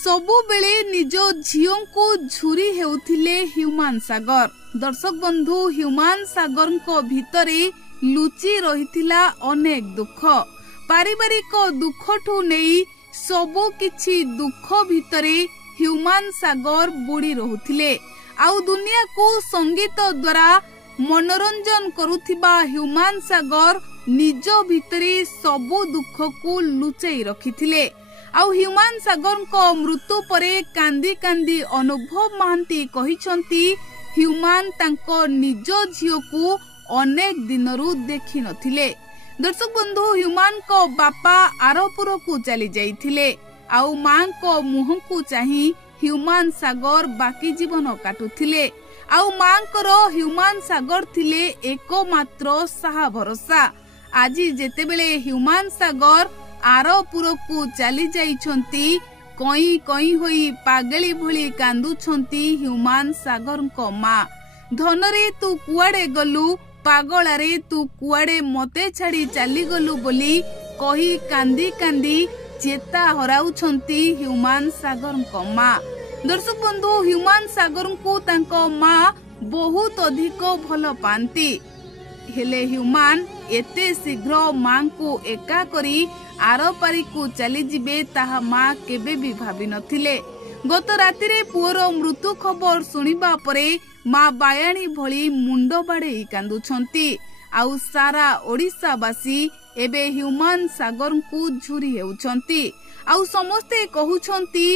ସବୁବେଳେ ନିଜ ଝିଅଙ୍କୁ ଝୁରି ହେଉଥିଲେ ହ୍ୟୁମାନ ସାଗର। ଦର୍ଶକ ବନ୍ଧୁ, ହ୍ୟୁମାନ ସାଗରଙ୍କ ଭିତରେ ଲୁଚି ରହିଥିଲା ଅନେକ ଦୁଃଖ। ପାରିବାରିକ ଦୁଃଖଠୁ ନେଇ ସବୁ କିଛି ଦୁଃଖ ଭିତରେ ହ୍ୟୁମାନ ସାଗର ବୁଡ଼ି ରହୁଥିଲେ। ଆଉ ଦୁନିଆକୁ ସଙ୍ଗୀତ ଦ୍ୱାରା ମନୋରଞ୍ଜନ କରୁଥିବା ହ୍ୟୁମାନ ସାଗର ନିଜ ଭିତରେ ସବୁ ଦୁଃଖକୁ ଲୁଚାଇ ରଖିଥିଲେ। ଆଉ ହ୍ୟୁମାନ ସାଗରଙ୍କ ମୃତ୍ୟୁ ପରେ କାନ୍ଦି କାନ୍ଦି ଅନୁଭବ ମହାନ୍ତି କହିଛନ୍ତି ହ୍ୟୁମାନ ତାଙ୍କ ନିଜ ଝିଅକୁ ଅନେକ ଦିନରୁ ଦେଖି ନଥିଲେ। ଦର୍ଶକ ବନ୍ଧୁ, ହ୍ୟୁମାନଙ୍କ ବାପା ଆରପୁରକୁ ଚାଲି ଯାଇଥିଲେ। ଆଉ ମାଙ୍କ ମୁହଁକୁ ଚାହିଁ ହ୍ୟୁମାନ ସାଗର ବାକି ଜୀବନ କାଟୁଥିଲେ। ଆଉ ମାଙ୍କର ହ୍ୟୁମାନ ସାଗର ଥିଲେ ଏକମାତ୍ର ସାହା ଭରସା। ଆଜି ଯେତେବେଳେ ହ୍ୟୁମାନ ସାଗର ଆରପୁରକୁ ଚାଲି ଯାଇଛନ୍ତି, କଇଁ କଇଁ ହୋଇ ପାଗଳି ଭଳି କାନ୍ଦୁଛନ୍ତି ହ୍ୟୁମାନ ସାଗରଙ୍କ ମା। ଧନରେ ତୁ କୁଆଡେ ଗଲୁ, ପାଗଳାରେ ତୁ କୁଆଡେ ମତେ ଛାଡି ଚାଲିଗଲୁ ବୋଲି କହି କାନ୍ଦି କାନ୍ଦି ଚେତା ହରାଉଛନ୍ତି ହ୍ୟୁମାନ ସାଗରଙ୍କ ମା। ଦର୍ଶକ ବନ୍ଧୁ, ହ୍ୟୁମାନ ସାଗରଙ୍କୁ ତାଙ୍କ ମା ବହୁତ ଅଧିକ ଭଲ ପାଆନ୍ତି। ହେଲେ ହ୍ୟୁମାନ ଏତେ ଶୀଘ୍ର ମାଙ୍କୁ ଏକା କରି ଆରପାରିକୁ ଚାଲିଯିବେ ତାହା ମା କେବେ ବି ଭାବି ନଥିଲେ। ଗତ ରାତିରେ ପୁଅର ମୃତ୍ୟୁ ଖବର ଶୁଣିବା ପରେ ମା ବାୟାଣୀ ଭଳି ମୁଣ୍ଡ ବାଡେଇ କାନ୍ଦୁଛନ୍ତି। ଆଉ ସାରା ଓଡ଼ିଶାବାସୀ ଏବେ ହ୍ୟୁମାନ ସାଗରଙ୍କୁ ଝୁରି ହେଉଛନ୍ତି। ଆଉ ସମସ୍ତେ କହୁଛନ୍ତି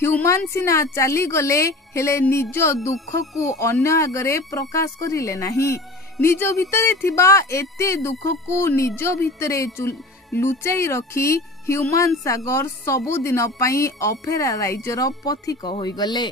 ହ୍ୟୁମାନ ସିନା ଚାଲିଗଲେ, ହେଲେ ନିଜ ଦୁଃଖକୁ ଅନ୍ୟ ଆଗରେ ପ୍ରକାଶ କରିଲେ ନାହିଁ। ନିଜ ଭିତରେ ଥିବା ଏତେ ଦୁଃଖକୁ ନିଜ ଭିତରେ ଲୁଚାଇ ରଖି ହ୍ୟୁମାନ ସାଗର ସବୁଦିନ ପାଇଁ ଅପେରା ରାଇଜର ପଥିକ ହୋଇଗଲେ।